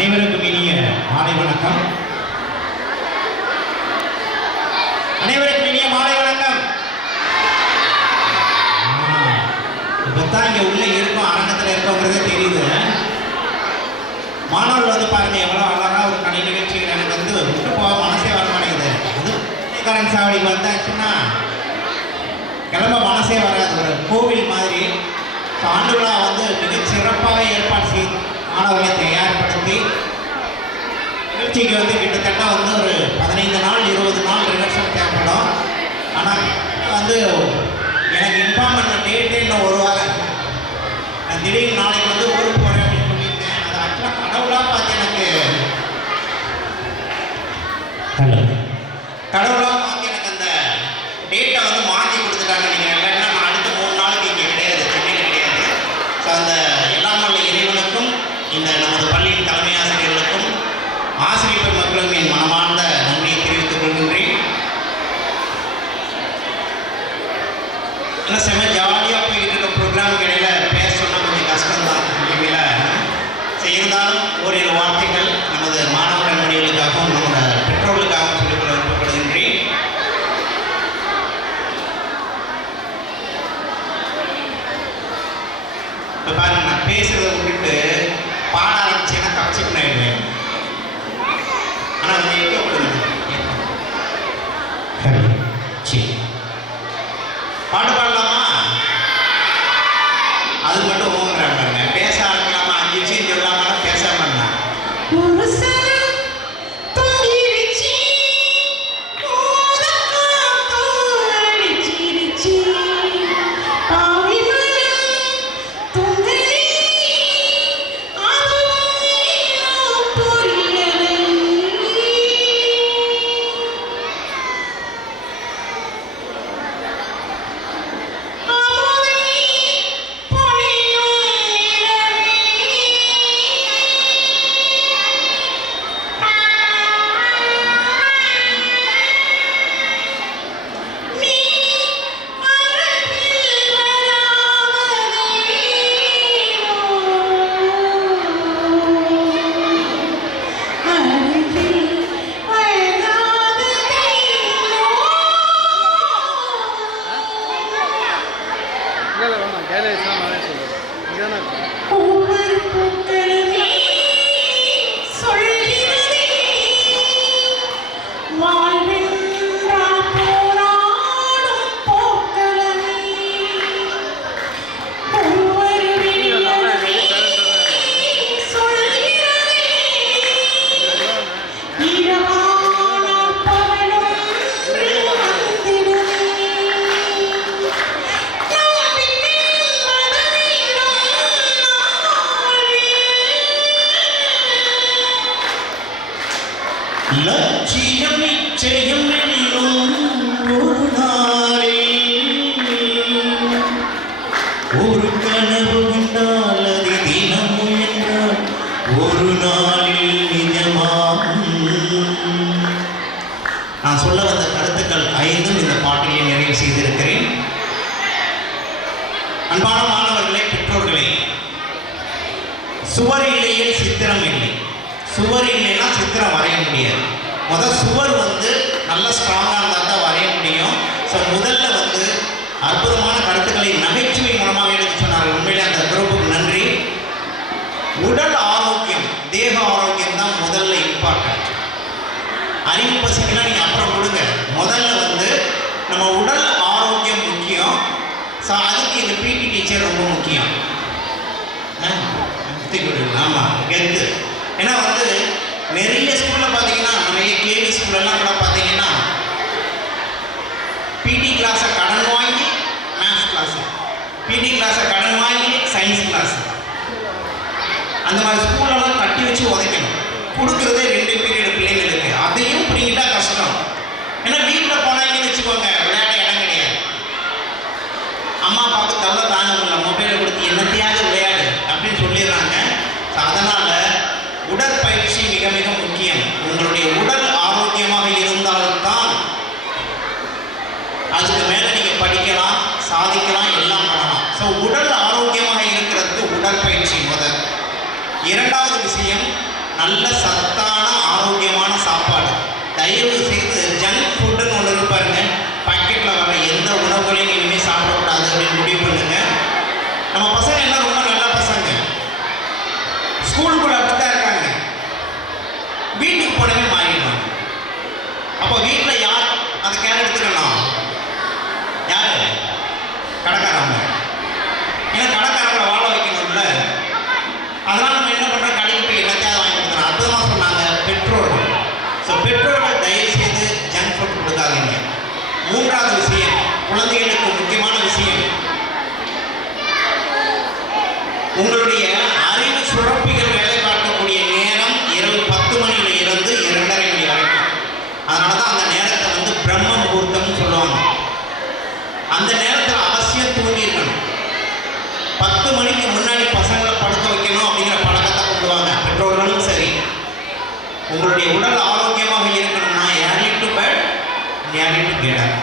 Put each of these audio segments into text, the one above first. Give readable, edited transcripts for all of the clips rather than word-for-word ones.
அனைவருக்கும் இனிய மாலை வணக்கம். அனைவருக்கும் இனிய மாலை வணக்கம். இப்பதான் இங்க உள்ள இருக்கும், அரங்கத்தில் இருக்கோங்கிறதே தெரியுது. மாணவர்கள் வந்து பாருங்க எவ்வளோ அழகா ஒரு கலை நிகழ்ச்சிகள் எனக்கு வந்து விட்டு போக மனசே வர மாட்டேங்குது. அது கரண்ட் சாவடிக்கு வந்தாச்சுன்னா கிளம்ப மனசே வராது. ஒரு கோவில் மாதிரி ஆண்டு விழா வந்து மிகச் சிறப்பாக ஏற்பாடு செய்து மாணவர்களை தயார்படுத்தி நிகழ்ச்சிக்கு வந்து கிட்டத்தட்ட வந்து ஒரு 15 நாள் 20 நாள் ரிஹர்சல் தேவைப்படும். ஆனால் வந்து எனக்கு இன்ஃபார்ம் பண்ண டேட்டே இன்னும் ஒரு வாரம். நான் திடீர்னு நாளைக்கு வந்து ஊருக்கு போகிறேன் அப்படின்னு சொல்லியிருக்கேன். அது ஆக்சுவலாக கடவுளாக பார்த்து எனக்கு அந்த டேட்டை வந்து மாற்றி கொடுத்துட்டாங்க. நீங்கள் இல்லைன்னா நான் அடுத்த 3 நாளுக்கு இங்கே கிடையாது, சென்னையில் கிடையாது. ஸோ அந்த எல்லாம் வல்ல இறைவனுக்கும் இந்த நமது பள்ளியின் தலைமை ஆசிரியர்களுக்கும் ஆசிரியர் பெருமக்களும் என் மனமார்ந்த நன்றியை தெரிவித்துக் கொள்கின்றேன். ஆனால் செம்ம ஜாலியாக போய்கிட்டு இருக்க ப்ரோக்ராம் இடையில பேச சொன்னால் கொஞ்சம் கஷ்டம்தான் இல்லைங்களா? இருந்தாலும் ஓரிரு வார்த்தைகள் நமது மாணவ கண்மணிகளுக்காகவும் நம்மளோட பெற்றோர்களுக்காகவும் சொல்லிக்கொள்ள விருப்பப்படுகின்றேன். இப்போ பாருங்க, நான் பேசுறதை விட்டுட்டு பாட ஆரம்பிச்சேன்னா கப்சிப் ஆயிடுவேன். ஆனால் வந்து எக்கப்படுது. பாட்டு பாடலாமா? அது மட்டும் ஓங்குறாங்க. பேச ஆரம்பிக்கலாமா? 5 விஷயம் சொல்லாம பேசாம லட்சியம் நிச்சயம் வெல்லும் ஒரு நாளில் ஒரு கனவு கண்டால் அது தினம் முயன்றால் ஒரு நாளில் நிஜமாகும். நான் சொல்ல வந்த கருத்துக்கள் 5 இந்த பாட்டிலே நிறைவு செய்திருக்கிறேன். அன்பான மாணவர்களே, பெற்றோர்களே, சுவர் இல்லையே சித்திரம் இல்லை. சுவர் இல்லைன்னா சித்திரம் வரைய முடியாது. முதல் சுவர் வந்து நல்ல ஸ்ட்ராங்காக இருந்தால் தான் வரைய முடியும். ஸோ முதல்ல வந்து அற்புதமான கருத்துக்களை நகைச்சுவை மூலமாக எடுத்து சொன்னார்கள். உண்மையிலே அந்த குரூப்புக்கு நன்றி. உடல் ஆரோக்கியம், தேக ஆரோக்கியம் தான் முதல்ல இம்பார்ட்டன்ட். அறிவு பசிக்கலாம் நீங்கள் அப்புறம் கொடுங்க. முதல்ல வந்து நம்ம உடல் ஆரோக்கியம் முக்கியம். ஸோ அதுக்கு இந்த பிடி டீச்சர் ரொம்ப முக்கியம். ஆமாம், கெத்து. ஏன்னா வந்து நிறைய ஸ்கூலில் பார்த்தீங்கன்னா, நிறைய கேவி ஸ்கூலெல்லாம் கூட பார்த்தீங்கன்னா பிடி கிளாஸை கடன் வாங்கி மேத்ஸ் கிளாஸு, பிடி கிளாஸை கடன் வாங்கி சயின்ஸ் கிளாஸு, அந்த மாதிரி ஸ்கூலெல்லாம் கட்டி வச்சு உதைக்கணும். கொடுக்குறதே 2 பீரியட் பிள்ளைங்களுக்கு. அதையும் பிடிக்கிட்டா கஷ்டம். ஏன்னா வீட்டில் போனாங்கன்னு வச்சுக்கோங்க, விளையாட இடம் கிடையாது. அம்மா அப்பாவுக்கு தள்ள தாங்க முடியல, மொபைலை கொடுத்து என்னத்தையாவது விளையாடு அப்படின்னு சொல்லிடுறாங்க. ஸோ அதனால் உடற்பயிற்சி மிக மிக முக்கியம். உங்களுடைய உடல் ஆரோக்கியமாக இருந்தால்தான் அதுக்கு மேலே நீங்கள் படிக்கலாம், சாதிக்கலாம், எல்லாம் பண்ணலாம். ஸோ உடல் ஆரோக்கியமாக இருக்கிறதுக்கு உடற்பயிற்சி முதல். இரண்டாவது விஷயம், நல்ல சத்தான ஆரோக்கியமான சாப்பாடு. தயவு செய்து ஜங்க் ஃபுட்டுன்னு ஒன்று இருப்பாருங்க, பாக்கெட்டில் வர எந்த உணவுகளையும் இனிமேல் சாப்பிடக்கூடாது அப்படின்னு முடிவு பண்ணுங்க. நம்ம பசங்க எல்லாம் ரொம்ப நல்ல பசங்க, ஸ்கூலுக்குள்ள அப்படித்தான் இருக்காங்க. வீட்டுக்கு போனவே மாறிடுவாங்க. அப்போ வீட்டில் யார் அதை கேர் எடுத்துக்கணும்? யாரு? கடைக்காரவங்க. ஏன்னா கடைக்காரவங்களை வாழ வைக்கணும்ல. அதனால நம்ம என்ன பண்ணுறோம்? கடைக்கு போய் எல்லாத்தையும் வாங்கி கொடுக்குறோம். அற்புதமாக சொன்னாங்க பெற்றோர்கள். ஸோ பெற்றோர்கள் தயவு செய்து ஜங்க் ஃபுட் கொடுக்காதீங்க. மூன்றாவது விஷயம், குழந்தைகளுக்கு முக்கியமான விஷயம், உங்களுடைய அறிவு சுரப்பிகள் வேலை பார்க்கக்கூடிய நேரம் இரவு 10 மணியில இருந்து 2:30 மணி வரைக்கும். அதனால தான் அந்த நேரத்தை வந்து பிரம்ம முகூர்த்தம்னு சொல்லுவாங்க. அந்த நேரத்தில் அவசியம் தூங்கி இருக்கணும். 10 மணிக்கு முன்னாடி பசங்களை படுக்க வைக்கணும் அப்படிங்கிற பழக்கத்தை கொண்டு வாங்க பெற்றோர்களும் சரி. உங்களுடைய உடல் ஆரோக்கியமாக இருக்கணும்னா early to bed early to get up.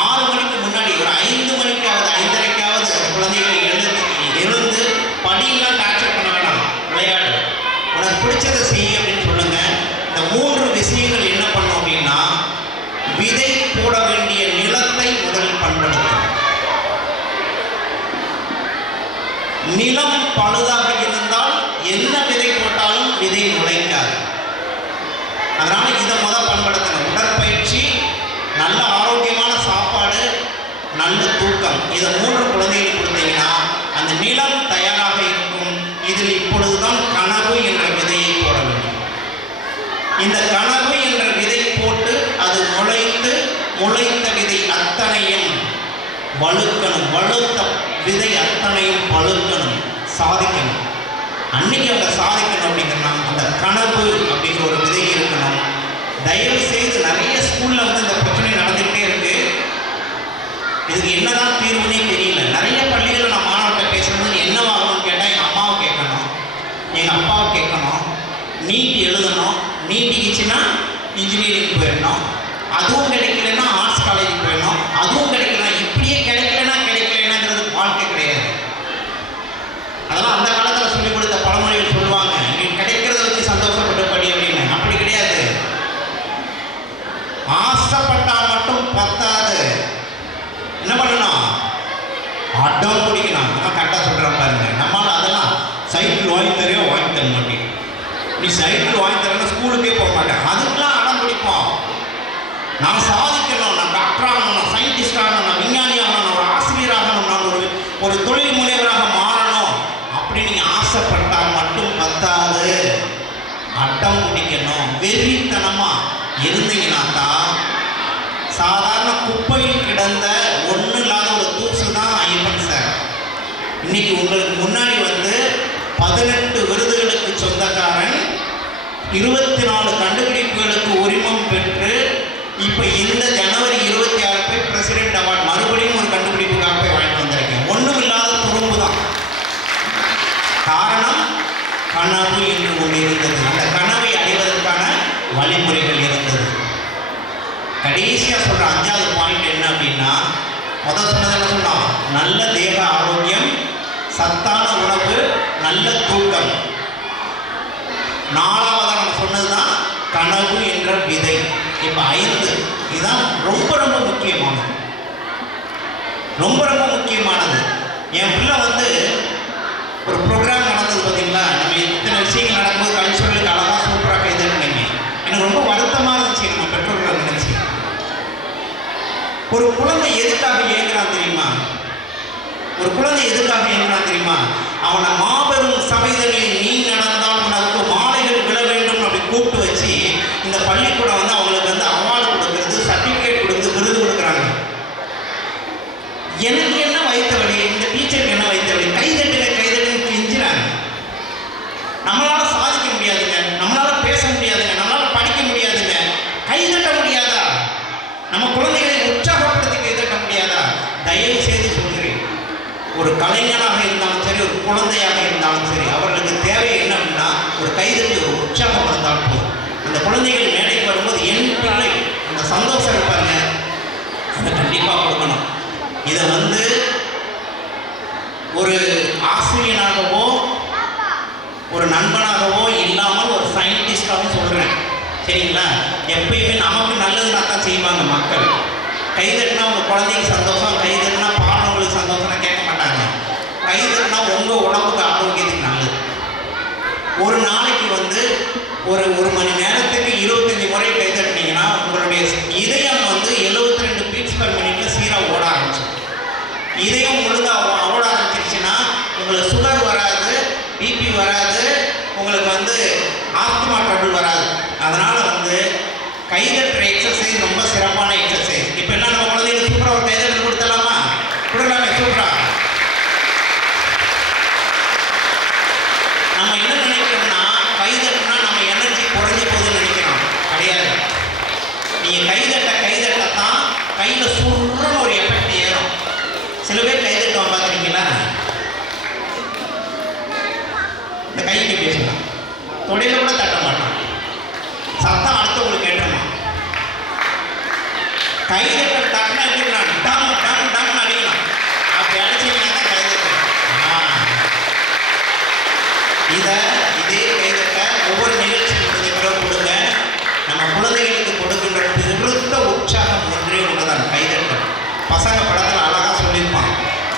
6 மணிக்கு முன்னாடி ஒரு 5 மணிக்காவது 5:30க்காவது குழந்தைகளை எழுந்து படியெல்லாம் டார்ச்சர் பண்ண வேணாம், விளையாடு, உனக்கு பிடிச்சதை செய் அப்படின்னு சொல்லுங்க. இந்த 3 விஷயங்கள் என்ன பண்ணும் அப்படின்னா, விதை போட வேண்டிய நிலத்தை முதலில் பண்படுத்தும். நிலம் பழுதாக இருந்தால் என்ன விதை போட்டாலும் விதை முளைக்காது. அதனால இதை பண்படுத்தணும். உடற்பயிற்சி, நல்ல ஆரோக்கியமான சாப்பாடு, நல்ல தூக்கம், இதை 3 குழந்தைகளுக்கு கொடுத்தீங்கன்னா அந்த நிலம் தயாராக இருக்கும். இதில் இப்பொழுதுதான் கனவு என்ற விதையை போட வேண்டும். இந்த கனவு என்ற விதை போட்டு அது முளைத்த விதை அத்தனையும் வலுக்கணும். வலுத்த விதை அத்தனையும் பழுக்கணும், சாதிக்கணும். அன்னைக்கு அவங்க சாதிக்கணும் அப்படிங்கிறனா அந்த கனவு அப்படிங்கிற ஒரு விதை இருக்கணும். தயவு செய்து நிறைய ஸ்கூல்ல வந்து இந்த பிரச்சனை நடந்துகிட்டே இருக்கு. இதுக்கு என்னதான் தீர்வுனே தெரியல. நிறைய பள்ளிகளில் நான் மாணவர்கிட்ட பேசும்போது என்னவாகணும்னு கேட்டால் எங்கள் அம்மாவை கேட்கணும், எங்கள் அப்பாவை கேட்கணும், நீட் எழுதணும், நீட்டிக்குச்சுன்னா இன்ஜினியரிங் போயிடணும், அதுவும் கிடைக்கலன்னா ஆர்ட்ஸ் காலேஜுக்கு போயிடணும், அதுவும் கிடைக்கலாம், இப்படியே கிடைக்கலனாங்கிறது வாழ்க்கை கிடையாது. அதெல்லாம் அந்த காலத்தில் சொல்லிக் கொடுத்த பழமொழிகள் சொல்லுவாங்க, இங்கே கிடைக்கிறத வச்சு சந்தோஷப்பட்டு படி அப்படின்னு. அப்படி கிடையாது. ஆசைப்பட்டா மட்டும் பத்தாது, என்ன பண்ணணும்? அடம் பிடிக்கணும். நம்ம கரெக்டாக சொல்கிறோம் பாருங்க. நம்மளால் அதெல்லாம் சைக்கிள் வாங்கி தரையோ வாங்கி தர மாட்டேன், நீ சைக்கிள் வாங்கி தரேன்னா ஸ்கூலுக்கே போக மாட்டேன், அதுக்கெல்லாம் அடம் பிடிப்போம். நான் சாதிக்கணும், நான் டாக்டர் ஆகணும், நான் சயின்டிஸ்ட் ஆகணும், நான் விஞ்ஞானி ஆகணும், நான் ஒரு ஆசிரியர் ஆகணும், நான் ஒரு தொழில் முனைவராக மாறணும் அப்படின்னு நீங்கள் ஆசைப்பட்டால் மட்டும் பத்தாது. அடம் பிடிக்கணும். வெறித்தனமாக இருந்தீங்கன்னா தான், சாதாரண குப்பையில் கிடந்த ஒன்றும் இல்லாத ஒரு தூசு தான் ஐயப்பன் சார். இன்னைக்கு உங்களுக்கு முன்னாடி வந்து 18 விருதுகளுக்கு சொந்தக்காரன், 24 கண்டுபிடிப்புகளுக்கு உரிமம் பெற்று, இப்போ இந்த ஜனவரி 26 போய் பிரசிடென்ட் அவார்டு மறுபடியும் ஒரு கண்டுபிடிப்புக்காக போய் வாங்கிட்டு வந்திருக்கேன். ஒன்றும் இல்லாத துரும்பு தான். காரணம், கனவு என்று ஒன்று இருந்தது. அந்த கனவை அடைவதற்கான வழிமுறைகள் இருந்தது. கடைசியாக சொல்கிற 5வது பாயிண்ட் என்ன அப்படின்னா, முதல் சொன்னதெல்லாம் சொன்னோம், நல்ல தேக ஆரோக்கியம், சத்தான உணவு, நல்ல தூக்கம். 4வதாக நம்ம சொன்னதுதான் கனவு என்ற விதை. இப்போ 5, இதுதான் ரொம்ப ரொம்ப முக்கியமானது. ரொம்ப ரொம்ப முக்கியமானது. என் பிள்ளை வந்து ஒரு ப்ரோக்ராம் நடந்தது பார்த்தீங்களா, நம்ம இத்தனை விஷயங்கள் நடக்கும்போது கல்ச்சுரலுக்கு அழகாக சூப்பராக கைதட்டினீங்க. எனக்கு ரொம்ப வருத்தமாக இருந்துச்சு நம்ம பெற்றோர்களை நினைச்சு. ஒரு குழந்தை எதுக்காக ஏங்குறான் தெரியுமா? ஒரு குழந்தை எதுக்காக ஏங்குறான் தெரியுமா? அவனை மாபெரும் சபைதனில் நீ நடந்தால் உனக்கு மாலைகள் விழ வேண்டும் அப்படி கூப்பிட்டு வச்சு இந்த பள்ளிக்கூடம் வந்து அவங்களுக்கு வந்து அவார்டு கொடுக்கறது, சர்டிஃபிகேட் கொடுத்து விருது கொடுக்குறாங்க. எனக்கு என்ன வைத்த வழி, இந்த டீச்சருக்கு என்ன வைத்த வழி? கைதட்டுன்னு கெஞ்சுறாங்க. நம்மளால சாதிக்க முடியாதுங்க, நம்மளால பேச முடியாதுங்க, நம்மளால படிக்க முடியாதுங்க, கைதட்ட முடியாதா? நம்ம குழந்தைகளை உற்சாகப்படுத்தி கைதட்ட முடியாதா? தயவு செய்து சொல்கிறேன், ஒரு கலைஞனாக இருந்தாலும் சரி, ஒரு குழந்தையாக இருந்தாலும் சரி, அவர்களுக்கு தேவை என்ன அப்படின்னா ஒரு கைதட்டி, ஒரு உற்சாகம் இருந்தால் போதும். அந்த குழந்தைகள் மேடைக்கு வரும்போது என் பிள்ளை அந்த சந்தோஷம் இருப்பாங்க, அதை கண்டிப்பாக கொடுக்கணும். இதை வந்து ஒரு ஆசிரியனாகவோ ஒரு நண்பனாகவோ இல்லாமல் ஒரு சரிங்களா? எப்பயுமே நமக்கு நல்லதுனா தான் செய்வாங்க மக்கள். கைதட்டினா உங்கள் குழந்தைக்கு சந்தோஷம், கைதட்டினா பாடுறவங்களுக்கு சந்தோஷம்னா கேட்க மாட்டாங்க. கைதட்டினா உங்கள் உடம்புக்கு ஆரோக்கியத்துக்கு நல்லது. ஒரு நாளைக்கு வந்து ஒரு மணி நேரத்துக்கு 25 முறை கைதட்டினீங்கன்னா உங்களுடைய இதயம் வந்து 72 பீட்ஸ் பர் மினிட்ல சீராக ஓட ஆரம்பிச்சு. இதயம் ஒழுங்காக ஓட ஆரம்பிச்சிருச்சுன்னா உங்களுக்கு சுகர் வராது, பிபி வராது, உங்களுக்கு வந்து ஆஸ்துமா ட்ரபிள் வராது. அதனால வந்து கைதட்டுற எக்ஸசைஸ் ரொம்ப சிறப்பான எக்ஸசைஸ். இப்போ எல்லாம் நம்ம குழந்தைங்க சூப்பராக ஒரு கைதட்டல் கொடுத்துடலாமா? கொடுக்கலாமே, சூப்பரா. நம்ம என்ன நினைக்கிறோம்னா கைதட்டினா நம்ம எனர்ஜி குறைஞ்சி போகுதுன்னு நினைக்கிறோம். கிடையாது. நீங்கள் கைதட்டத்தான் கையில் சுருன்னு ஒரு எஃபெக்ட் ஏறும். சில பேர் கைதட்டுவான் பார்த்துருக்கீங்களா? இந்த கைக்கு பேசலாம், தொடையில கூட தட்ட மாட்டான், சத்தம் அடுத்தவங்களுக்கு கேட்டுருமா. கைதட்ட தட்டினா எப்படி டம் டம் டம் அடிக்கணும். அப்படி அடிச்சீங்கன்னா தான் கைதட்டணும். இதே கைதட்ட ஒவ்வொரு நிகழ்ச்சியும் கொடுங்க. நம்ம குழந்தைகளுக்கு கொடுக்கின்ற பெருத்த உற்சாகம் ஒன்றே ஒன்றுதான், கைதட்டல். பசங்க படத்தில் அழகாக சொல்லியிருப்பான்,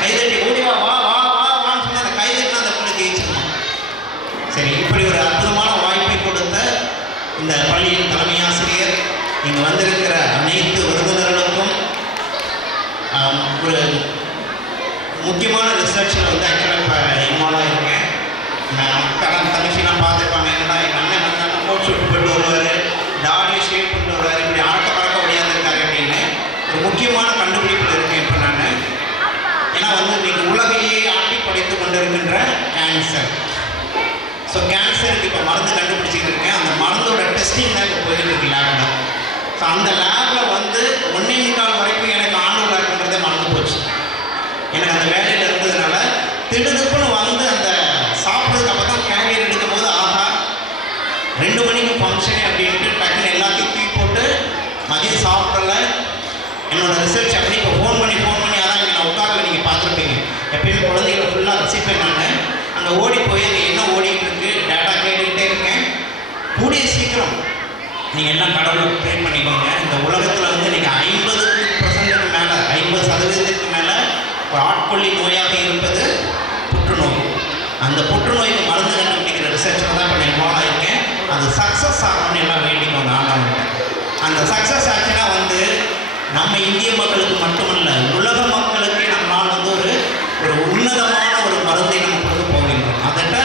கைதட்டி ஓடி வா வா வா வா வான்னு சொன்னால் அந்த கைதட்டினா அந்த பிள்ளை ஜெயிச்சிருவான். சரி, இப்படி ஒரு அற்புதமான வாய்ப்பை கொடுத்த இந்த பள்ளியின் தலைமை ஆசிரியர், இங்கே வந்திருக்கிற அனைத்து விருந்தினர்களுக்கும் ஒரு முக்கியமான ரிசர்ச்சில் வந்து ஆக்சுவலாக இப்போ இன்வால்வாக இருக்கேன். தங்கச்சிலாம் பார்த்துருப்பாங்க, என்னடா எங்கள் அண்ணன் வந்து கோட் ஷூட் போட்டு வருவார், தாடியை ஷேப் பண்ணிட்டு வருவார், இப்படி அறக்க பறக்க முடியாதுருக்காரு அப்படின்னு ஒரு முக்கியமான கண்டுபிடிப்பில் இருக்கேன் இப்போ நான். ஏன்னா வந்து நீங்கள் உலகையே ஆட்டி படைத்து கொண்டு இருக்கின்ற கேன்சர். ஸோ கேன்சருக்கு இப்போ மருந்து கண்டுபிடிச்சிட்டு இருக்கேன். அந்த மருந்தோட டெஸ்டிங் தான் இப்போ போயிட்டு இருக்கு லேபில். ஸோ அந்த லேபில் வந்து 1.25 வரைக்கும் எனக்கு ஆண்டோலாக இருக்குன்றதே மறந்து போச்சு. எனக்கு அந்த வேலையில் இருந்ததுனால திடுதுப்புன்னு வந்து அந்த சாப்பிட்றதுக்கு அப்போ தான் கேரியர் எடுக்கும் போது ஆஹா 2 மணிக்கு ஃபங்க்ஷனே அப்படின்ட்டு டக்குன்னு எல்லாத்தையும் தூக்கி போட்டு மதியம் சாப்பிடல. என்னோட ரிசர்ச் அப்படி இப்போ ஃபோன் பண்ணி அதான் இங்கே நான் உட்காரில் நீங்கள் பார்த்துருப்பீங்க. எப்பயுமே குழந்தைகளை ஃபுல்லாக ரசிப்பேன் நான். அங்கே ஓடி போய் அங்கே என்ன ஓடிட்டு இருக்கு டேட்டா கேட்டுக்கிட்டே இருக்கேன். கூடிய சீக்கிரம் நீங்கள் எல்லாம் கடவுளை ப்ரே பண்ணிக்கோங்க. இந்த உலகத்தில் வந்து நீங்கள் 50% மேலே 50% மேலே ஒரு ஆட்கொள்ளி நோயாக இருப்பது புற்றுநோய். அந்த புற்றுநோய்க்கு மருந்து கண்டுபிடிக்கிற ரிசர்ச்சில் தான் இப்போ நான் இன்வால்வ் ஆகிருக்கேன். அது சக்ஸஸ் ஆகணும்னு எல்லாம் வேண்டிக்கோங்க ஆண்டவன்கிட்ட. அந்த சக்ஸஸ் ஆச்சுன்னா வந்து நம்ம இந்திய மக்களுக்கு மட்டுமல்ல உலக மக்களுக்கே நம்மளால் வந்து ஒரு உன்னதமான ஒரு மருந்தை நம்ம கொடுக்க போகின்றோம். அதட்ட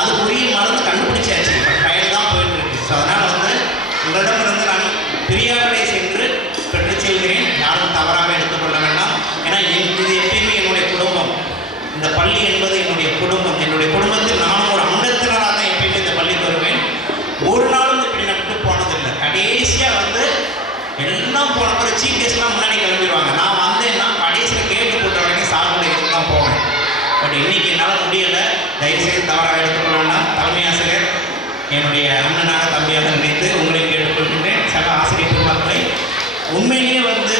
அதுக்குரிய மருந்து கண்டுபிடிச்சாச்சு, இப்போ ட்ரையல் தான் போயிட்டு இருக்கு. ஸோ அதனால் வந்து உங்களிடமிருந்து நான் பிரியாவிடை சென்று பெற்று செல்கிறேன். யாரும் தவறாக எடுத்துக்கொள்ள வேண்டாம். ஏன்னா இது எப்பயுமே என்னுடைய குடும்பம். இந்த பள்ளி என்பது என்னுடைய குடும்பம். என்னுடைய குடும்பத்தில் நானும் ஒரு அங்கத்தினராக தான் எப்பயுமே இந்த பள்ளிக்கு வருவேன். ஒரு நாளும் இப்படி நான் விட்டு போனதில்லை. கடைசியாக வந்து எல்லாம் போன பிறகு சீஃப் கெஸ்ட்லாம் முன்னாடி கிளம்பிடுவாங்க. நான் வந்தேன்னா கடைசியில் கேட்டு போட்ட வரைக்கும் சாப்பிட எடுத்து தான் போவேன். பட் இன்னைக்கு என்னால் முடியலை. தயவுசெய்து தவறாக எடுத்துக்கொள்ள வேண்டாம். தலைமை ஆசிரியர் என்னுடைய அண்ணனாக தம்பியாக நினைத்து உங்களையும் கேட்டுக்கொள்கின்றேன். சக ஆசிரியர் பெருமக்களை, உண்மையிலேயே வந்து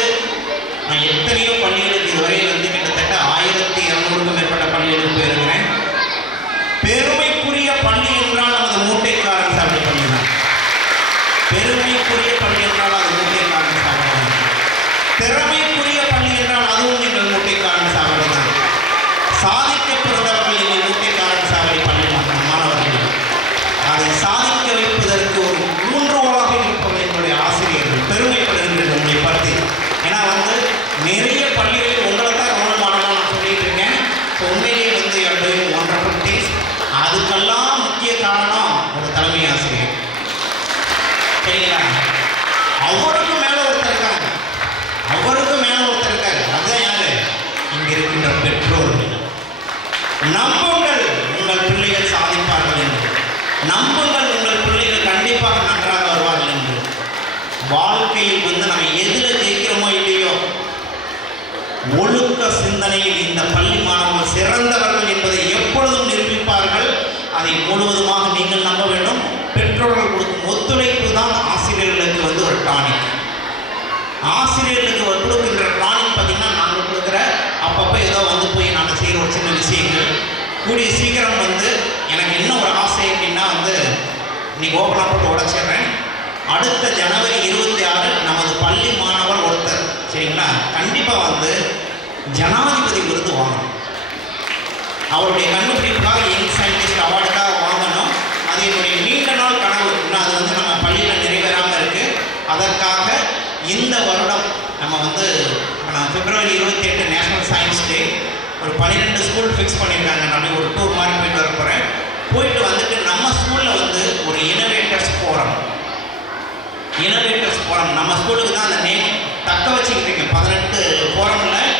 நான் எத்தனையோ பள்ளிகளுக்கு இதுவரையில் வந்து கிட்டத்தட்ட 1200க்கும் மேற்பட்ட பள்ளிகளுக்கு போயிருக்கிறேன். பெருமைக்குரிய பள்ளி என்றால் நமது மூட்டைக்காரன் சாப்பிட பள்ளி தான். பெருமைக்குரிய பள்ளி என்றால் அது மூட்டைக்காரன் சாப்பிட தான். திறமைக்குரிய பள்ளி என்றால் அதுவும் எங்கள் மூட்டைக்காரன் சாப்பிட தான். சாதிக்க பிறந்தவர்கள் எங்கள் மூட்டைக்காரன் சாவடி பள்ளி மாணவர்கள். அதை சாதிக்க வைப்பதற்கு ஒரு ஊன்றுகோலாக இருப்பவர்கள் என்னுடைய ஆசிரியர்கள். பெருமைப்படுகின்றது உங்களை பற்றி. ஏன்னா வந்து நிறைய பள்ளிகளில் உங்களை தான் ரோல் மாடலாக நான் சொல்லிட்டு இருக்கேன். ஸோ உண்மையிலேயே வந்து ஒன்றரை திங்ஸ். அதுக்கெல்லாம் முக்கிய காரணம் ஒரு தலைமை ஆசிரியர். சரிங்களா? அவருக்கு மேலே ஒருத்தர் இருக்காங்க. அதுதான் யாரு? இங்கே இருக்கின்ற பெற்றோர்கள். நம்புங்கள், உங்கள் பிள்ளைகள் சாதிப்பார்கள் என்று. நம்புங்கள், உங்கள் பிள்ளைகள் கண்டிப்பாக நன்றாக வருவார்கள் என்று. வாழ்க்கையில் வந்து நம்ம எதில் ஜெயிக்கிறோமோ இல்லையோ, ஒழுக்க சிந்தனையில் இந்த பள்ளி மாணவர்கள் சிறந்தவர்கள் என்பதை எப்பொழுதும் நிரூபிப்பார்கள். அதை முழுவதுமாக நீங்கள் நம்ப வேண்டும். பெற்றோர்கள் கொடுக்கும் ஒத்துழைப்பு தான் ஆசிரியர்களுக்கு வந்து ஒரு டானிக். ஆசிரியர்களுக்கு கொடுக்கின்ற டானிக் பார்த்தீங்கன்னா நாங்கள் கொடுக்குற அப்பப்போ ஏதோ வந்து போய் நாங்கள் செய்கிற ஒரு சின்ன விஷயங்கள். கூடிய சீக்கிரம் வந்து எனக்கு என்ன ஒரு ஆசை அப்படின்னா வந்து இன்னைக்கு ஓப்பனாக போட்டு உடச்சிடுறேன். அடுத்த ஜனவரி 26 நமது பள்ளி மாணவர் ஒருத்தர் சரிங்களா கண்டிப்பாக வந்து ஜனாதிபதி விருது வாங்கணும். அவருடைய கண்டுபிடிப்புக்காக யங் சயின்டிஸ்ட் அவார்டுக்காக வாங்கணும். அது என்னுடைய நீண்ட நாள் கனவு. இன்னும் அது வந்து நம்ம பள்ளியில் நிறைவேறாமல் இருக்குது. அதற்காக இந்த வருடம் நம்ம வந்து பிப்ரவரி 28 நேஷனல் சயின்ஸ் டே ஒரு 12 ஸ்கூல் ஃபிக்ஸ் பண்ணியிருக்காங்க. நான் ஒரு டூர் மாதிரி போயிட்டு வர போகிறேன். போயிட்டு வந்துட்டு நம்ம ஸ்கூலில் வந்து ஒரு இனோவேட்டர்ஸ் ஃபோரம் நம்ம ஸ்கூலுக்கு தான் அந்த நேம் தக்க வச்சுக்கிட்டு இருக்கேன். 18 ஃபோரமில்